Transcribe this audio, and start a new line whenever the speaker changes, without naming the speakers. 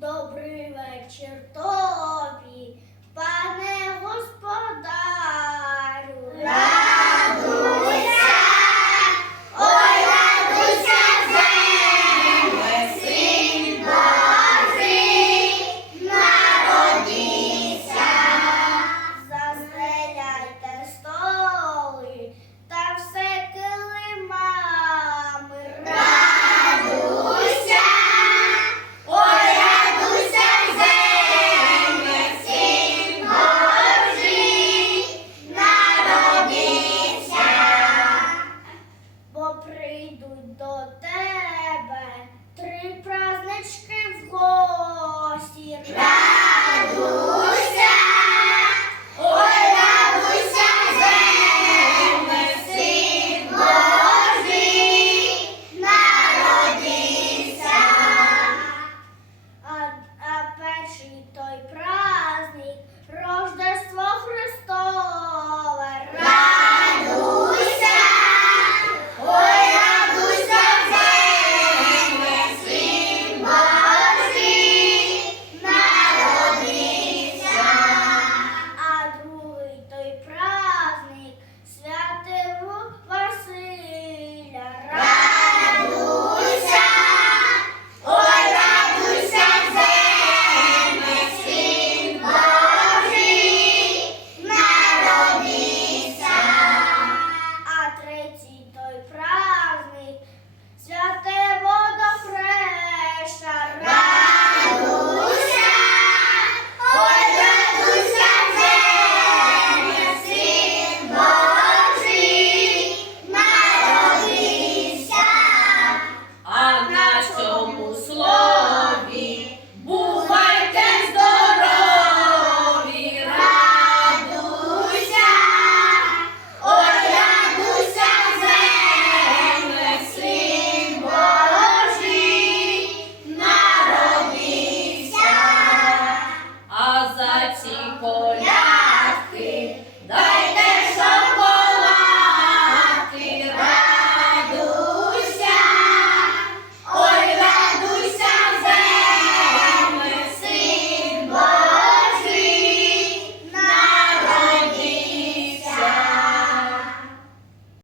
Добрий вечір тобі, пане господарю.
Yeah.